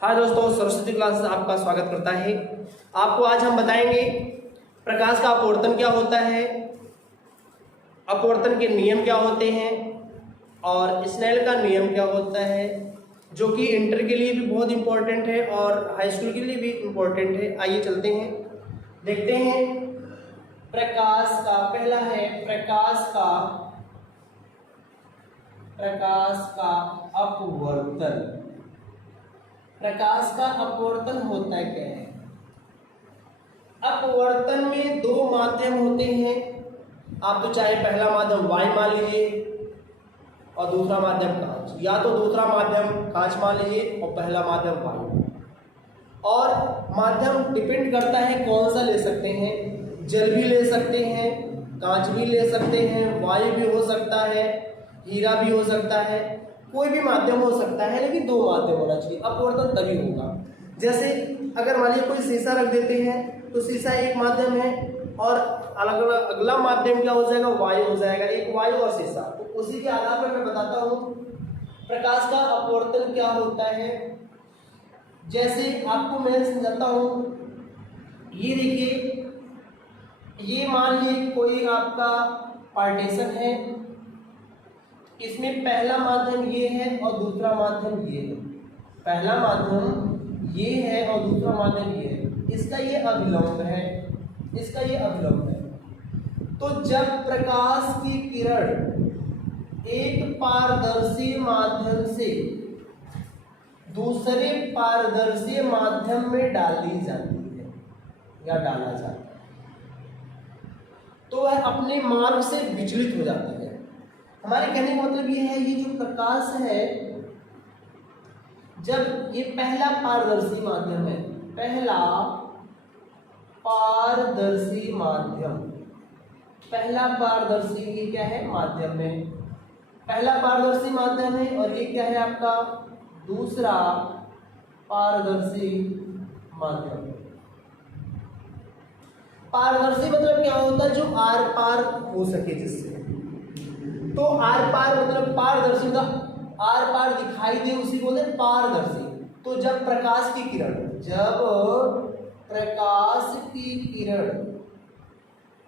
हाँ दोस्तों, सरस्वती क्लासेस आपका स्वागत करता है। आपको आज हम बताएंगे प्रकाश का अपवर्तन क्या होता है, अपवर्तन के नियम क्या होते हैं और स्नेल का नियम क्या होता है, जो कि इंटर के लिए भी बहुत इंपॉर्टेंट है और हाई स्कूल के लिए भी इंपॉर्टेंट है। आइए चलते हैं, देखते हैं। प्रकाश का पहला है प्रकाश का अपवर्तन। प्रकाश का अपवर्तन होता क्या है? अपवर्तन में दो माध्यम होते हैं। आप तो चाहे पहला माध्यम वायु मान लीजिए और दूसरा माध्यम कांच, या तो दूसरा माध्यम कांच मान लीजिए और पहला माध्यम वायु। और माध्यम डिपेंड करता है कौन सा ले सकते हैं। जल भी ले सकते हैं, कांच भी ले सकते हैं, वायु भी हो सकता है, हीरा भी हो सकता है, कोई भी माध्यम हो सकता है, लेकिन दो माध्यम होना चाहिए। अपवर्तन तभी होगा। जैसे अगर मान लीजिए कोई शीशा रख देते हैं तो शीशा एक माध्यम है और अलग अलग अगला माध्यम क्या हो जाएगा, वायु हो जाएगा। एक वायु और शीशा, तो उसी के आधार पर मैं बताता हूँ प्रकाश का अपवर्तन क्या होता है। जैसे आपको मैं समझाता हूँ, ये देखिए, ये मान लीजिए कोई आपका पार्टीशन है, इसमें पहला माध्यम ये है और दूसरा माध्यम ये है। पहला माध्यम ये है और दूसरा माध्यम ये है। इसका ये अभिलंब है, इसका ये अभिलंब है। तो जब प्रकाश की किरण एक पारदर्शी माध्यम से दूसरे पारदर्शी माध्यम में डाली जाती है या डाला जाता है, तो वह अपने मार्ग से विचलित हो जाती है। हमारे कहने का मतलब ये है, ये जो प्रकाश है, जब ये पहला पारदर्शी माध्यम है, पहला पारदर्शी माध्यम, पहला पारदर्शी ये क्या है, माध्यम में पहला पारदर्शी माध्यम है, और ये क्या है आपका दूसरा पारदर्शी माध्यम। पारदर्शी मतलब क्या होता है, जो आर पार हो सके जिससे। तो आर पार मतलब पारदर्शी, मतलब आर पार दिखाई दे, उसी बोलते हैं पारदर्शी। तो जब प्रकाश की किरण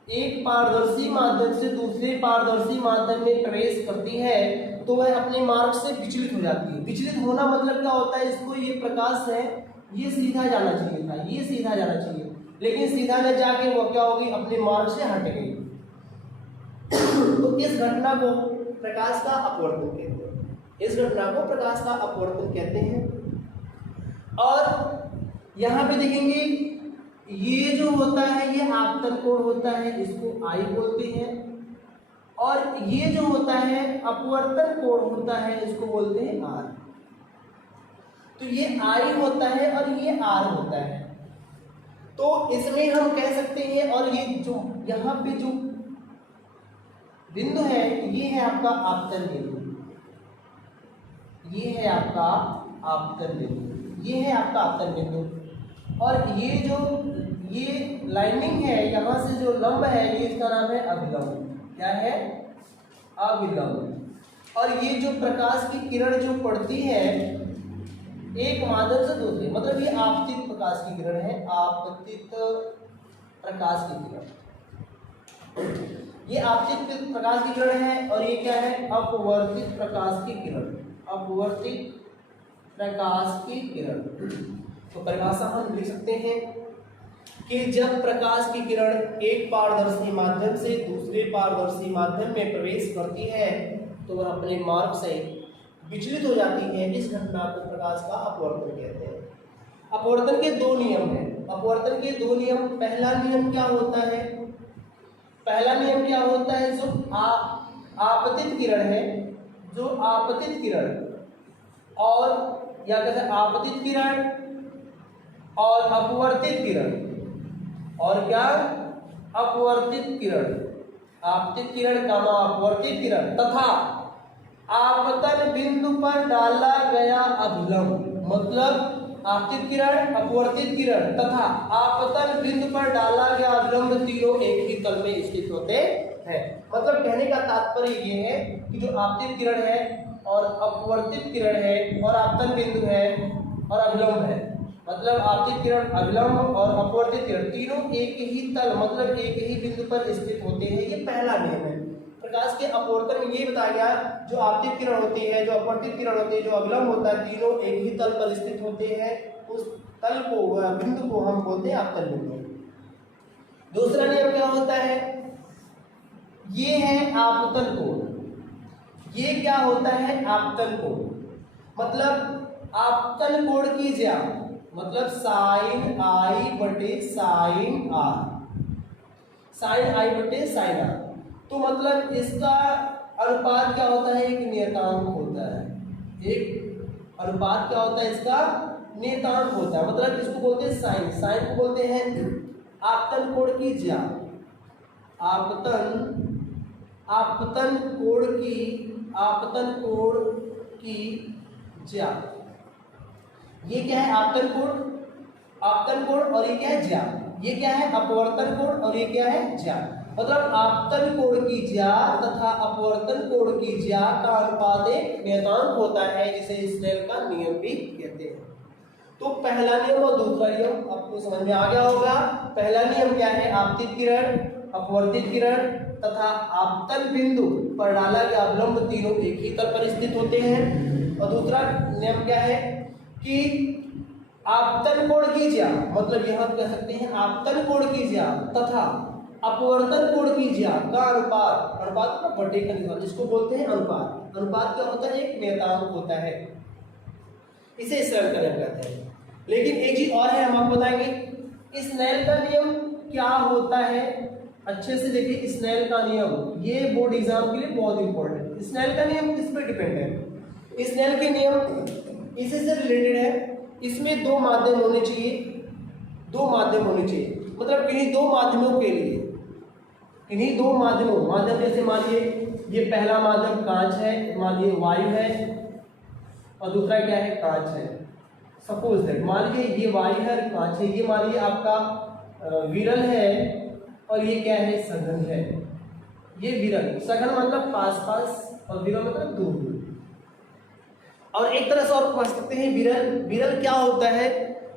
एक पारदर्शी माध्यम से दूसरे पारदर्शी माध्यम में प्रवेश करती है, तो वह अपने मार्ग से विचलित हो जाती है। विचलित होना मतलब क्या होता है, इसको ये प्रकाश है, ये सीधा जाना चाहिए था, ये सीधा जाना चाहिए, लेकिन सीधा न जाके वो क्या होगी, अपने मार्ग से हट गई। तो इस घटना को प्रकाश का अपवर्तन कहते हैं। इस घटना को प्रकाश का अपवर्तन कहते हैं। और यहाँ पे देखेंगे, ये जो होता है ये आपतन कोण होता है, इसको आई बोलते हैं। और ये जो होता है अपवर्तन कोण होता है, इसको बोलते हैं आर। तो ये आई होता है और ये आर होता है। तो इसमें हम कह सकते हैं, और ये जो यहाँ पे जो बिंदु है, ये है आपका आपतन बिंदु, ये है आपका आपतन बिंदु, ये है आपका आपतन बिंदु। और ये जो ये लाइनिंग है, यहाँ से जो लंब है, ये इसका नाम है अभिलंब। क्या है, अभिलंब। और ये जो प्रकाश की किरण जो पड़ती है एक माध्यम से दूसरे, मतलब ये आपतित प्रकाश की किरण है, आपतित प्रकाश की किरण, ये आपतित प्रकाश की किरण है। और ये क्या है, अपवर्तित प्रकाश की किरण, अपवर्तित प्रकाश की किरण। तो परिभाषा हम लिख सकते हैं कि जब प्रकाश की किरण एक पारदर्शी माध्यम से दूसरे पारदर्शी माध्यम में प्रवेश करती है, तो वह अपने मार्ग से विचलित हो जाती है। इस घटना को प्रकाश का अपवर्तन कहते हैं। अपवर्तन के दो नियम हैं। अपवर्तन के दो नियम, पहला नियम क्या होता है, पहला नियम क्या होता है, जो आपतित किरण है, जो आपतित किरण और या कहते हैं आपतित किरण और अपवर्तित किरण, और क्या, अपवर्तित किरण, आपतित किरण का अपवर्तित किरण तथा आपतन बिंदु पर डाला गया अभिलंब, मतलब आपतित किरण, अपवर्तित किरण तथा आपतन बिंदु पर डाला गया अभिलंब तीनों एक ही तल में स्थित होते हैं। मतलब कहने का तात्पर्य ये है कि जो आपतित किरण है और अपवर्तित किरण है और आपतन बिंदु है, और अभिलंब है, मतलब आपतित किरण, अभिलंब और अपवर्तित किरण तीनों एक ही तल मतलब एक ही बिंदु पर स्थित होते हैं। ये पहला नियम है। प्रकाश के अपवर्तन में ये बताया गया, जो आपतित किरण होती है, जो अपवर्तित किरण होती है, जो अभिलंब होता है, तीनों एक ही तल पर स्थित होते हैं। उस तल को, बिंदु को हम बोलते हैं आपतन बिंदु। दूसरा नियम क्या होता है, ये है आपतन कोण। ये क्या होता है, आपतन कोण मतलब आपतन कोण की ज्या मतलब साइन आई बटे साइन आर, साइन आई बटे साइन आर। तो मतलब इसका अनुपात क्या होता है, एक नियतांक होता है। एक अनुपात क्या होता है, इसका नियतांक होता है, मतलब इसको बोलते हैं साइन। साइन को बोलते हैं आपतन कोण की ज्या, आपतन कोण की ज्या। ये क्या है, आपतन कोण और ये क्या है, ज्या। ये क्या है, अपवर्तन कोण और ये क्या है, ज्या। मतलब आपतन कोण की ज्या तथा अपवर्तन कोण की ज्या का अनुपात एक नियतांक होता है, जिसे स्नेल का नियम भी कहते हैं। तो पहला नियम और दूसरा नियम आपको समझ में आ गया होगा। पहला नियम क्या है, आपतित किरण, अपवर्तित किरण तथा आपतन बिंदु पर डाला गया अवलंब तीनों एक ही तल पर स्थित होते हैं। और दूसरा नियम क्या है कि आपतन कोण की ज्या मतलब यहां कह सकते हैं आपतन कोण की ज्या तथा अपवर्तन कोण की ज्या का अनुपात, अनुपात का बटे का निशान, इसको बोलते हैं अनुपात। अनुपात क्या होता है, एक नियतांक होता है, इसे स्नेल का नियम कहते हैं। लेकिन एक चीज और है, हम आपको बताएंगे स्नेल का नियम क्या होता है। अच्छे से देखिए, स्नेल का नियम ये बोर्ड एग्जाम के लिए बहुत इंपॉर्टेंट है। स्नेल का नियम किस पे डिपेंड है, स्नेल के नियम इसी से रिलेटेड है। इसमें दो माध्यम होने चाहिए, दो माध्यम होने चाहिए, मतलब किन्हीं दो माध्यमों के लिए, किन्हीं दो माध्यमों, माध्यम जैसे मानिए ये पहला माध्यम कांच है, मानिए वायु है, और दूसरा क्या है, कांच है। सपोज दैट मान लीजिए ये वायु है और कांच है, ये मानिए आपका विरल है और ये क्या है, सघन है। ये विरल, सघन मतलब पास पास और विरल मतलब दूर दूर। और एक तरह से और पढ़ सकते हैं विरल। विरल क्या होता है,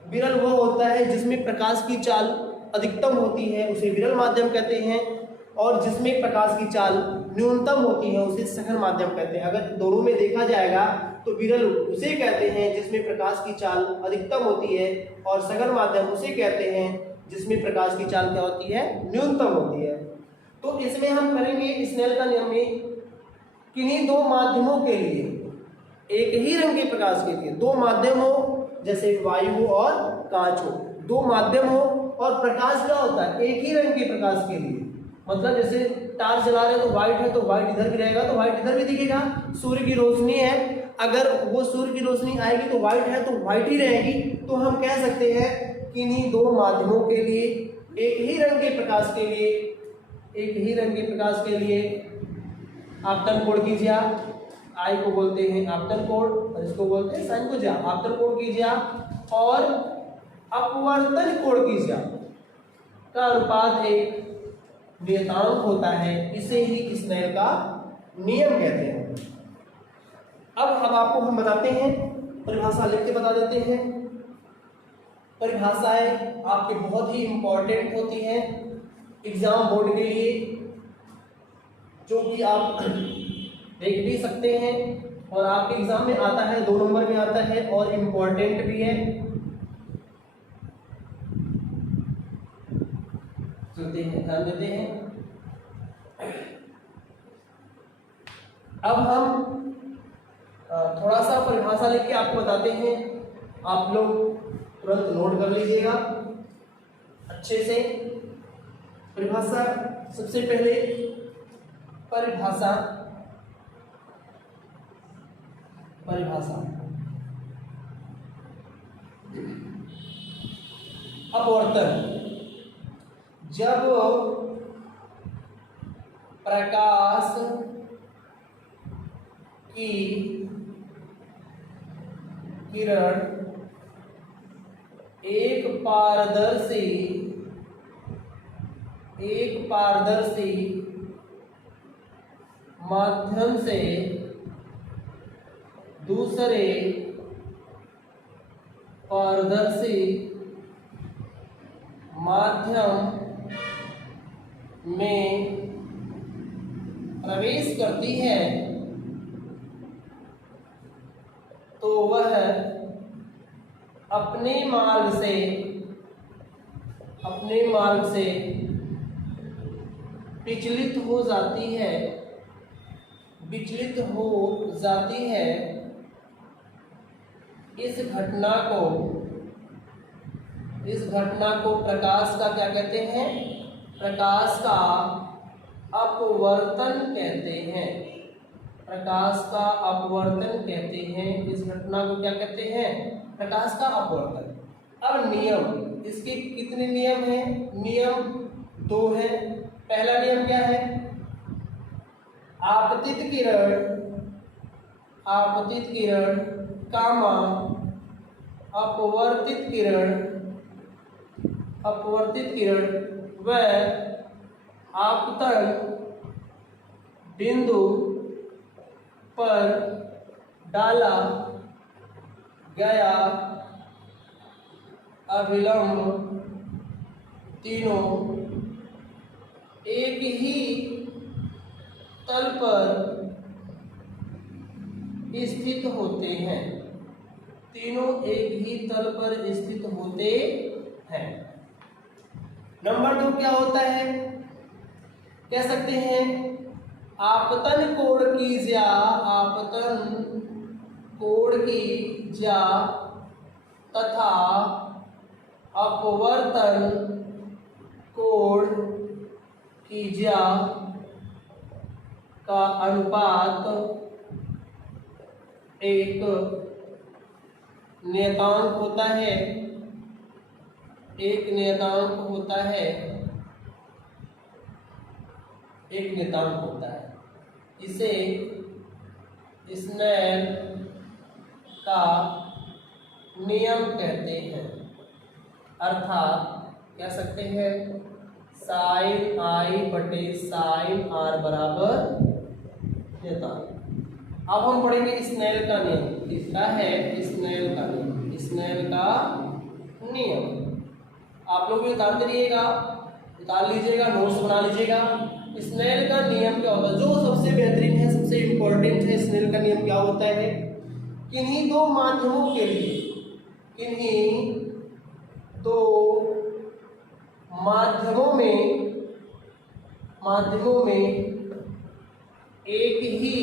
विरल वो होता है जिसमें प्रकाश की चाल अधिकतम होती है, उसे विरल माध्यम कहते हैं। और जिसमें प्रकाश की चाल न्यूनतम होती है, उसे सघन माध्यम कहते हैं। अगर दोनों में देखा जाएगा तो विरल उसे कहते हैं जिसमें प्रकाश की चाल अधिकतम होती है, और सघन माध्यम उसे कहते हैं जिसमें प्रकाश की चाल क्या होती है, न्यूनतम होती है। तो इसमें हम करेंगे स्नेल का नियम में किन्हीं दो माध्यमों के लिए, एक ही रंग के प्रकाश के लिए दो माध्यम हो, जैसे वायु हो और कांच हो, दो माध्यम हो और प्रकाश क्या होता है, एक ही रंग के प्रकाश के लिए। मतलब जैसे टार्च जला रहे हैं तो व्हाइट है तो व्हाइट इधर भी रहेगा तो व्हाइट इधर भी दिखेगा। सूर्य की रोशनी है, अगर वो सूर्य की रोशनी आएगी तो व्हाइट है तो व्हाइट ही रहेगी। तो हम कह सकते हैं कि इन्हीं दो माध्यमों के लिए, एक ही रंग के प्रकाश के लिए, एक ही रंग के प्रकाश के लिए आपतन कोण की ज्या, आई को बोलते हैं आपतन कोण और इसको बोलते हैं साइन को ज्या। आपतन कोण की ज्या और अपवर्तन कोण की ज्या का अनुपात एक नियतांक होता है, इसे ही स्नेल का नियम कहते हैं। अब आपको हम बताते हैं, परिभाषा लिख के बता देते हैं। परिभाषाएं आपके बहुत ही इंपॉर्टेंट होती हैं एग्जाम बोर्ड के लिए, जो कि आप देख भी सकते हैं और आपके एग्जाम में आता है, 2 नंबर में आता है और इम्पोर्टेंट भी है। सुनते हैं, ध्यान देते हैं। अब हम थोड़ा सा परिभाषा लेके आपको बताते हैं, आप लोग तुरंत नोट कर लीजिएगा अच्छे से। परिभाषा, सबसे पहले परिभाषा, अपवर्तन, जब प्रकाश की किरण एक पारदर्शी माध्यम से दूसरे पारदर्शी माध्यम में प्रवेश करती है तो वह अपने मार्ग से विचलित हो जाती है। इस घटना को प्रकाश का क्या कहते हैं? प्रकाश का अपवर्तन कहते हैं। प्रकाश का अपवर्तन कहते हैं। इस घटना को क्या कहते हैं? प्रकाश का अपवर्तन। अब नियम, इसके कितने नियम हैं? नियम 2 है। पहला नियम क्या है? आपतित किरण कामा अपवर्तित किरण व आपतन बिंदु पर डाला गया अभिलंब तीनों एक ही तल पर स्थित होते हैं। तीनों एक ही तल पर स्थित होते हैं। नंबर 2 क्या होता है? कह सकते हैं आपतन कोण की ज्या तथा अपवर्तन कोण की ज्या का अनुपात एक नियतांक होता है। एक नियतांक होता है। इसे स्नेल का नियम कहते हैं। अर्थात कह सकते हैं साइन आई बटे साइन आर बराबर नियतांक। अब हम पढ़ेंगे स्नेल का नियम। किसका है? स्नेल का नियम। स्नेल का नियम आप लोग भी उतारते रहिएगा, उतार लीजिएगा, नोट्स बना लीजिएगा। स्नेल का नियम क्या होता है? जो सबसे बेहतरीन है, सबसे इंपॉर्टेंट है। स्नेल का नियम क्या होता है? किन्हीं दो माध्यमों के लिए, किन्हीं दो माध्यमों में एक ही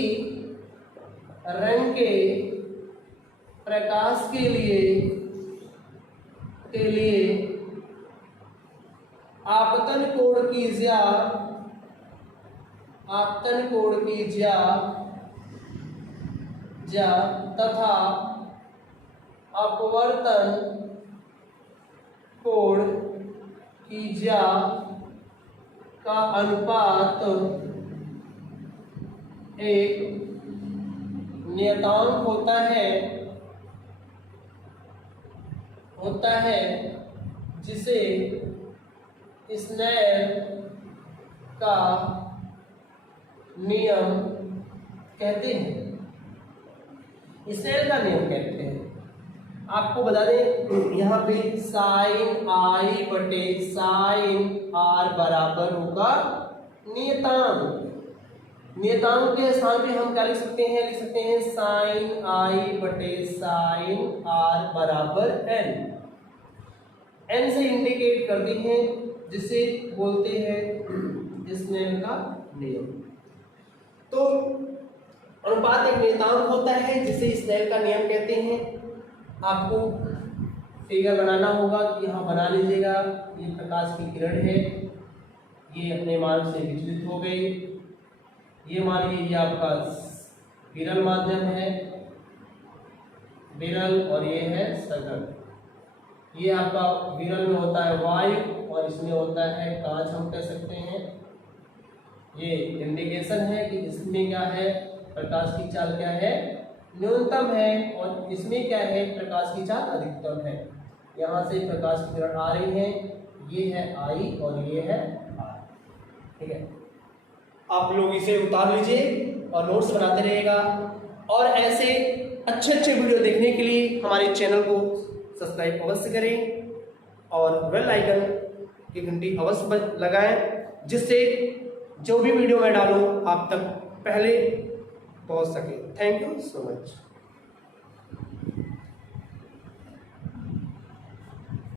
रंग के प्रकाश के लिए आपतन कोण की ज्या तथा अपवर्तन कोण की ज्या का अनुपात एक नियतांक होता है जिसे स्नेल का नियम कहते हैं। स्नेल का नियम कहते हैं। आपको बता दें यहाँ पे साइन आई बटे साइन आर बराबर होगा नियतांक। नियतांक के स्थान पे हम क्या लिख सकते हैं? साइन आई बटे साइन आर बराबर एन से इंडिकेट करते हैं, जिसे बोलते हैं स्नेल का नियम। तो अनुपात एक नियतांक होता है जिसे स्नेल का नियम कहते हैं। आपको फिगर बनाना होगा कि यहाँ बना लीजिएगा। ये प्रकाश की किरण है, ये अपने मार्ग से विचलित हो गई। ये मान लीजिए आपका विरल माध्यम है, विरल, और ये है सघन। ये आपका विरल में होता है वायु और इसमें होता है कांच, हम कह सकते हैं। ये इंडिकेशन है कि इसमें क्या है, प्रकाश की चाल क्या है, न्यूनतम है, और इसमें क्या है, प्रकाश की चाल अधिकतम है। यहाँ से प्रकाश की किरण आ रही है, ये है आई और ये है आर। ठीक है, आप लोग इसे उतार लीजिए और नोट्स बनाते रहिएगा। और ऐसे अच्छे वीडियो देखने के लिए हमारे चैनल को सब्सक्राइब अवश्य करें और बेल आइकन की घंटी अवश्य लगाएं, जिससे जो भी वीडियो मैं डालूं आप तक पहले पहुंच सके। Thank you so much.